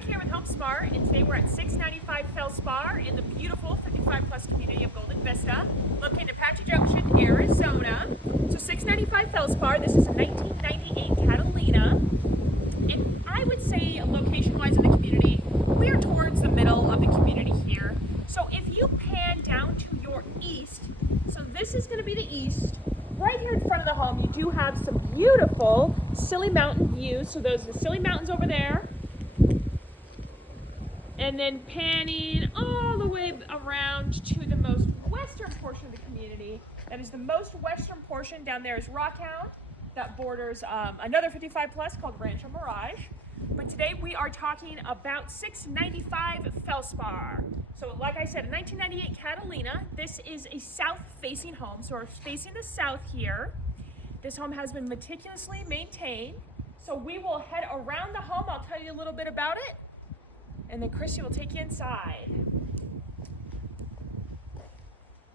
LaBrake here with HomeSmart, and today we're at 695 Felspar in the beautiful 55+ community of Vista, located in Apache Junction, Arizona. So 695 Felspar, this is a 1998 Catalina, and I would say location-wise in the community, we are towards the middle of the community here. So if you pan down to your east, so this is going to be the east, right here in front of the home, you do have some beautiful Scilly Mountain views. So those are the Scilly Mountains over there. And then panning all the way around to the most western portion of the community. That is the most western portion. Down there is Rockhound. That borders another 55+ called Rancho Mirage. But today we are talking about 695 Felspar. So like I said, a 1998 Catalina. This is a south-facing home, so we're facing the south here. This home has been meticulously maintained. So we will head around the home. I'll tell you a little bit about it, and then Kristie will take you inside.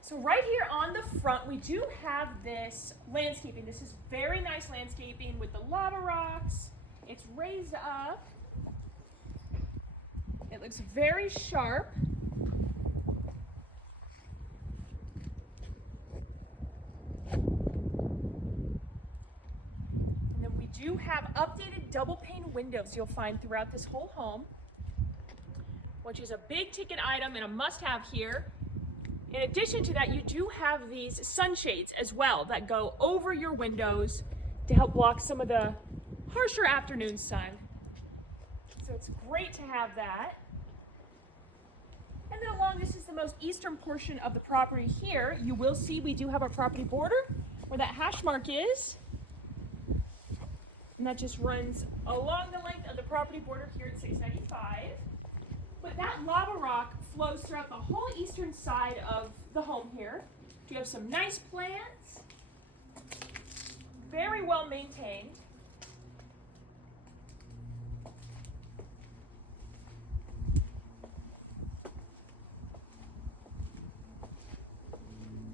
So right here on the front, we do have this landscaping. This is very nice landscaping with the lava rocks. It's raised up. It looks very sharp. And then we do have updated double pane windows you'll find throughout this whole home, which is a big ticket item and a must-have here. In addition to that, you do have these sunshades as well that go over your windows to help block some of the harsher afternoon sun. So it's great to have that. And then along, this is the most eastern portion of the property here. You will see we do have our property border where that hash mark is. And that just runs along the length of the property border here at 695. But that lava rock flows throughout the whole eastern side of the home here. You have some nice plants, very well maintained.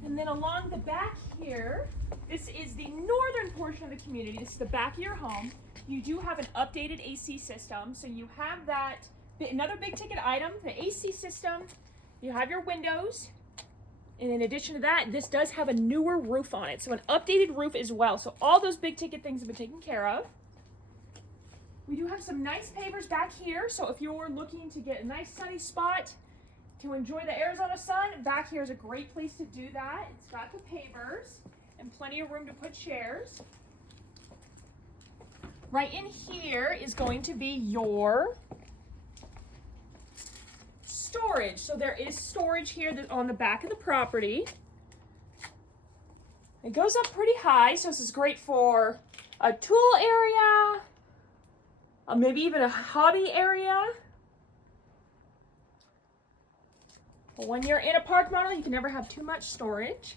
And then along the back here, this is the northern portion of the community. This is the back of your home. You do have an updated AC system, so you have that. Another big ticket item, the AC system. You have your windows, and in addition to that, this does have a newer roof on it, so an updated roof as well. So all those big ticket things have been taken care of. We do have some nice pavers back here, so if you're looking to get a nice sunny spot to enjoy the Arizona sun, back here is a great place to do that. It's got the pavers and plenty of room to put chairs. Right in here is going to be your storage. So there is storage here on the back of the property. It goes up pretty high, so this is great for a tool area, maybe even a hobby area. But when you're in a park model, you can never have too much storage.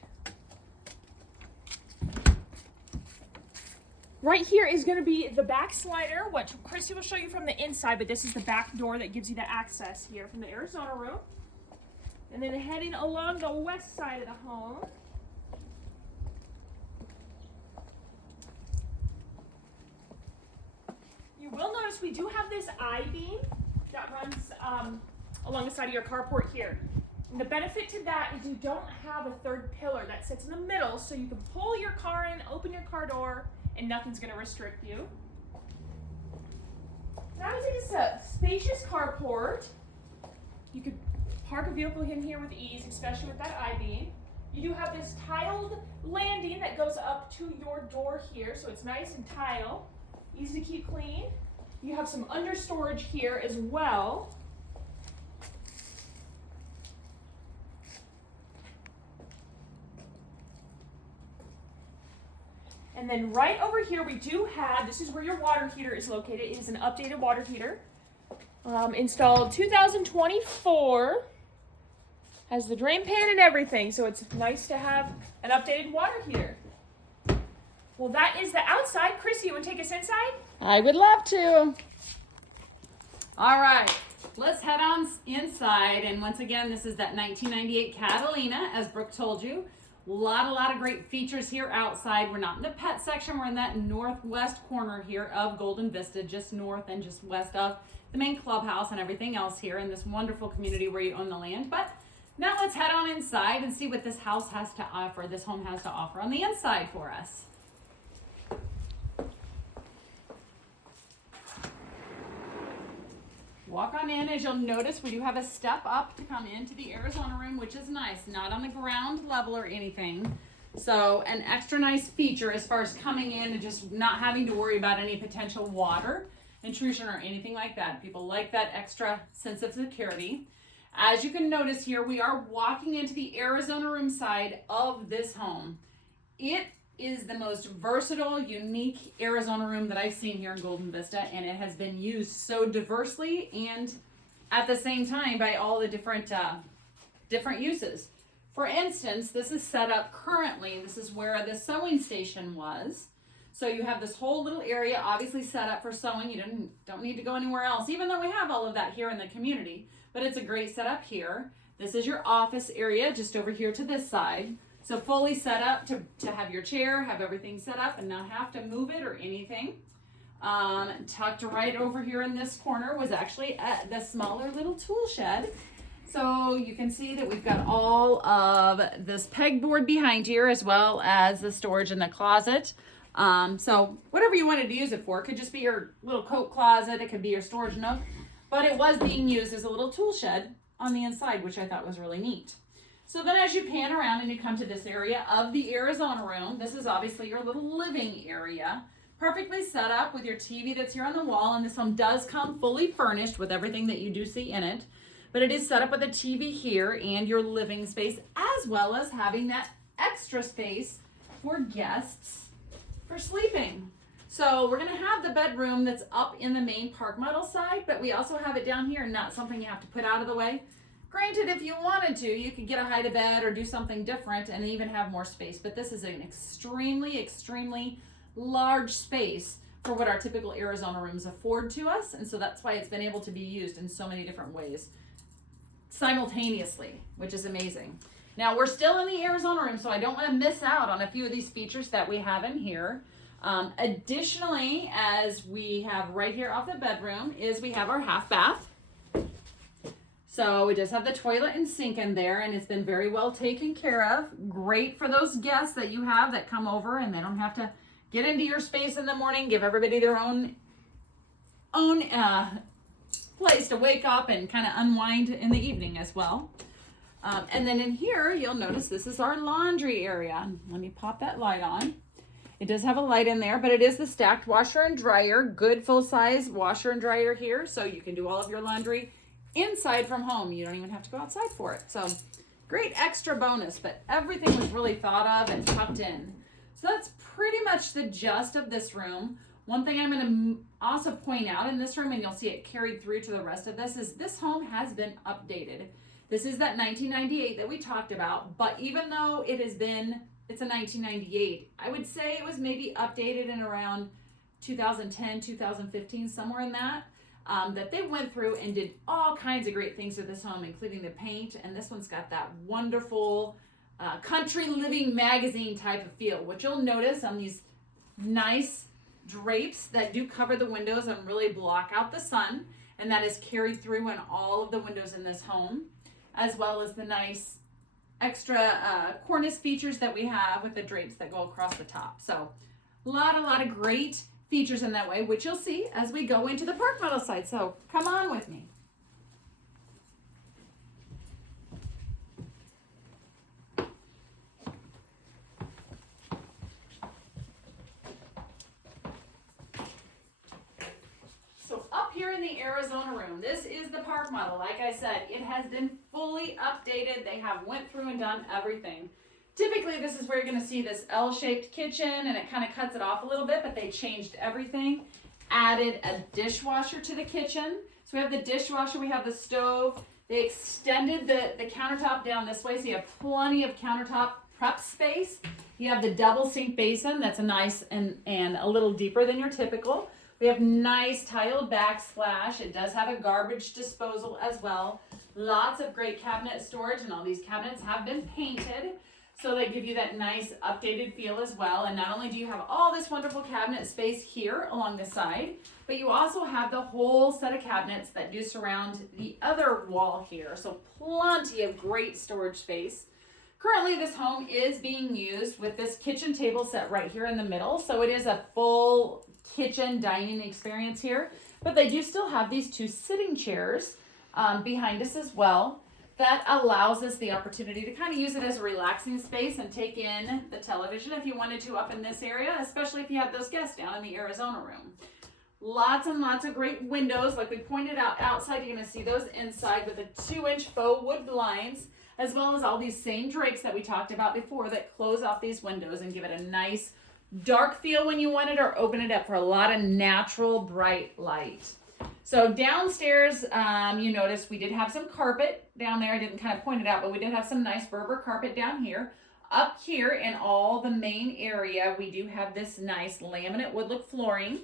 Right here is going to be the back slider, which Kristie will show you from the inside, but this is the back door that gives you the access here from the Arizona room. And then heading along the west side of the home, you will notice we do have this I-beam that runs along the side of your carport here. And the benefit to that is you don't have a third pillar that sits in the middle, so you can pull your car in, open your car door, and nothing's going to restrict you. Now it's a spacious carport. You could park a vehicle in here with ease, especially with that I-beam. You do have this tiled landing that goes up to your door here, so it's nice and tile, easy to keep clean. You have some under storage here as well. And then right over here we do have, this is where your water heater is located. It is an updated water heater. Installed 2024. Has the drain pan and everything, so it's nice to have an updated water heater. Well, that is the outside. Kristie, you want to take us inside? I would love to. All right, let's head on inside. And once again, this is that 1998 Catalina, as Brooke told you. A lot of great features here outside. We're not in the pet section. We're in that northwest corner here of Golden Vista, just north and just west of the main clubhouse and everything else here in this wonderful community where you own the land. But now let's head on inside and see what this house has to offer, this home has to offer on the inside for us. Walk on in. As you'll notice, we do have a step up to come into the Arizona room, which is nice, not on the ground level or anything. So an extra nice feature as far as coming in and just not having to worry about any potential water intrusion or anything like that. People like that extra sense of security. As you can notice here, we are walking into the Arizona room side of this home. It is the most versatile, unique Arizona room that I've seen here in Golden Vista, and it has been used so diversely and at the same time by all the different uses. For instance, this is set up currently, this is where the sewing station was. So you have this whole little area obviously set up for sewing. You don't need to go anywhere else, even though we have all of that here in the community, but it's a great setup here. This is your office area just over here to this side. So fully set up to have your chair, have everything set up and not have to move it or anything. Tucked right over here in this corner was actually the smaller little tool shed. So you can see that we've got all of this pegboard behind here as well as the storage in the closet. So whatever you wanted to use it for, it could just be your little coat closet, it could be your storage nook, but it was being used as a little tool shed on the inside, which I thought was really neat. So then as you pan around and you come to this area of the Arizona room, this is obviously your little living area, perfectly set up with your TV that's here on the wall, and this home does come fully furnished with everything that you do see in it, but it is set up with a TV here and your living space, as well as having that extra space for guests for sleeping. So we're gonna have the bedroom that's up in the main park model side, but we also have it down here, not something you have to put out of the way. Granted, if you wanted to, you could get a hide a bed or do something different and even have more space, but this is an extremely large space for what our typical Arizona rooms afford to us, and so that's why it's been able to be used in so many different ways simultaneously, which is amazing. Now we're still in the Arizona room, so I don't want to miss out on a few of these features that we have in here. Additionally, as we have right here off the bedroom, is we have our half bath. So it does have the toilet and sink in there, and it's been very well taken care of. Great for those guests that you have that come over and they don't have to get into your space in the morning, give everybody their own place to wake up and kind of unwind in the evening as well. And then in here, you'll notice this is our laundry area. Let me pop that light on. It does have a light in there, but it is the stacked washer and dryer, good full-size washer and dryer here, so you can do all of your laundry inside from home. You don't even have to go outside for it. So great extra bonus, but everything was really thought of and tucked in. So that's pretty much the gist of this room. One thing I'm going to also point out in this room, and you'll see it carried through to the rest of this, is this home has been updated. This is that 1998 that we talked about, but even though it's a 1998, I would say it was maybe updated in around 2010, 2015, somewhere in that. That they went through and did all kinds of great things with this home, including the paint, and this one's got that wonderful country living magazine type of feel, which you'll notice on these nice drapes that do cover the windows and really block out the sun, and that is carried through in all of the windows in this home, as well as the nice extra cornice features that we have with the drapes that go across the top. So a lot of great features in that way, which you'll see as we go into the park model side. So come on with me. So up here in the Arizona room, this is the park model. Like I said, it has been fully updated. They have went through and done everything. Typically, this is where you're going to see this L-shaped kitchen, and it kind of cuts it off a little bit, but they changed everything. Added a dishwasher to the kitchen. So we have the dishwasher, we have the stove. They extended the countertop down this way, so you have plenty of countertop prep space. You have the double sink basin that's a nice and a little deeper than your typical. We have nice tiled backsplash. It does have a garbage disposal as well. Lots of great cabinet storage, and all these cabinets have been painted. So they give you that nice updated feel as well. And not only do you have all this wonderful cabinet space here along the side, but you also have the whole set of cabinets that do surround the other wall here. So plenty of great storage space. Currently, this home is being used with this kitchen table set right here in the middle. So it is a full kitchen dining experience here. But they do still have these 2 sitting chairs behind us as well. That allows us the opportunity to kind of use it as a relaxing space and take in the television if you wanted to up in this area, especially if you had those guests down in the Arizona room. Lots and lots of great windows. Like we pointed out outside, you're going to see those inside with the 2-inch faux wood blinds, as well as all these same drapes that we talked about before that close off these windows and give it a nice dark feel when you want it, or open it up for a lot of natural bright light. So downstairs, you notice we did have some carpet down there. I didn't kind of point it out, but we did have some nice Berber carpet down here. Up here in all the main area, we do have this nice laminate wood look flooring.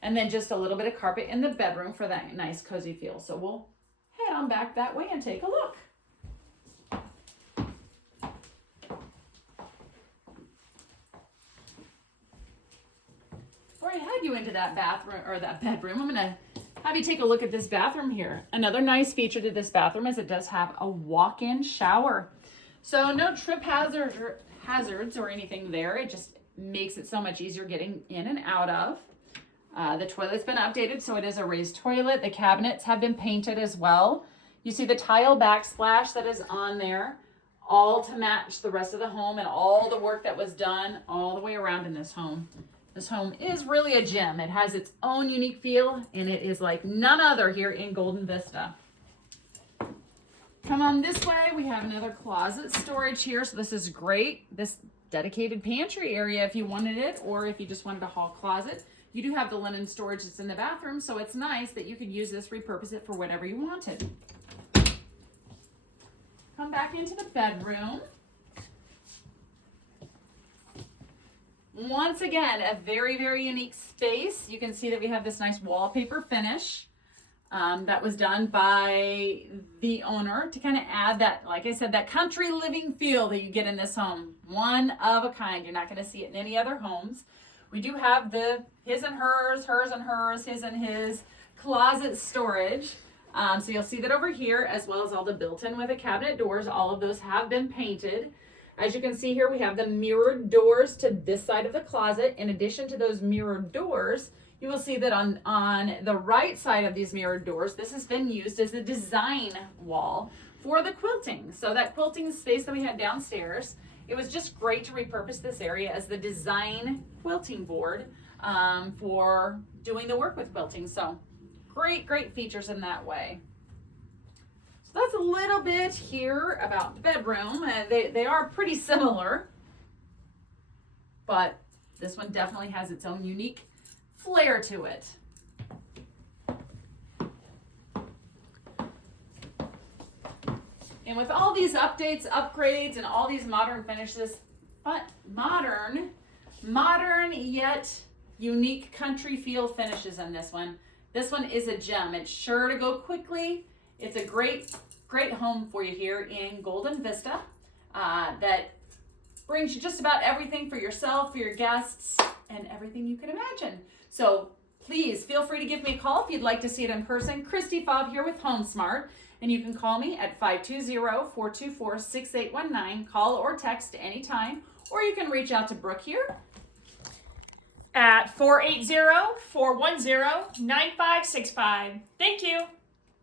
And then just a little bit of carpet in the bedroom for that nice cozy feel. So we'll head on back that way and take a look. Before I head you into that bathroom or that bedroom, I'm gonna have you take a look at this bathroom here. Another nice feature to this bathroom is it does have a walk-in shower. So no trip hazards or anything there. It just makes it so much easier getting in and out of. The toilet's been updated, so it is a raised toilet. The cabinets have been painted as well. You see the tile backsplash that is on there, all to match the rest of the home and all the work that was done all the way around in this home. This home is really a gem. It has its own unique feel, and it is like none other here in Golden Vista. Come on this way. We have another closet storage here, so this is great. This dedicated pantry area if you wanted it, or if you just wanted a hall closet. You do have the linen storage that's in the bathroom, so it's nice that you could use this, repurpose it for whatever you wanted. Come back into the bedroom. Once again, a very, very unique space. You can see that we have this nice wallpaper finish that was done by the owner to kind of add that, like I said, that country living feel that you get in this home. One of a kind. You're not going to see it in any other homes. We do have the his and hers, hers and hers, his and his closet storage. So you'll see that over here, as well as all the built-in with the cabinet doors. All of those have been painted. As you can see here, we have the mirrored doors to this side of the closet. In addition to those mirrored doors, you will see that on the right side of these mirrored doors, this has been used as a design wall for the quilting. So that quilting space that we had downstairs, it was just great to repurpose this area as the design quilting board for doing the work with quilting. So great, great features in that way. So that's a little bit here about the bedroom. They are pretty similar, but this one definitely has its own unique flair to it. And with all these updates, upgrades, and all these modern finishes, but modern yet unique country feel finishes in this one. This one is a gem. It's sure to go quickly. It's a great, great home for you here in Golden Vista that brings you just about everything for yourself, for your guests, and everything you can imagine. So please feel free to give me a call if you'd like to see it in person. Kristiefalb here with HomeSmart, and you can call me at 520-424-6819. Call or text anytime, or you can reach out to Brooke here at 480-410-9565. Thank you.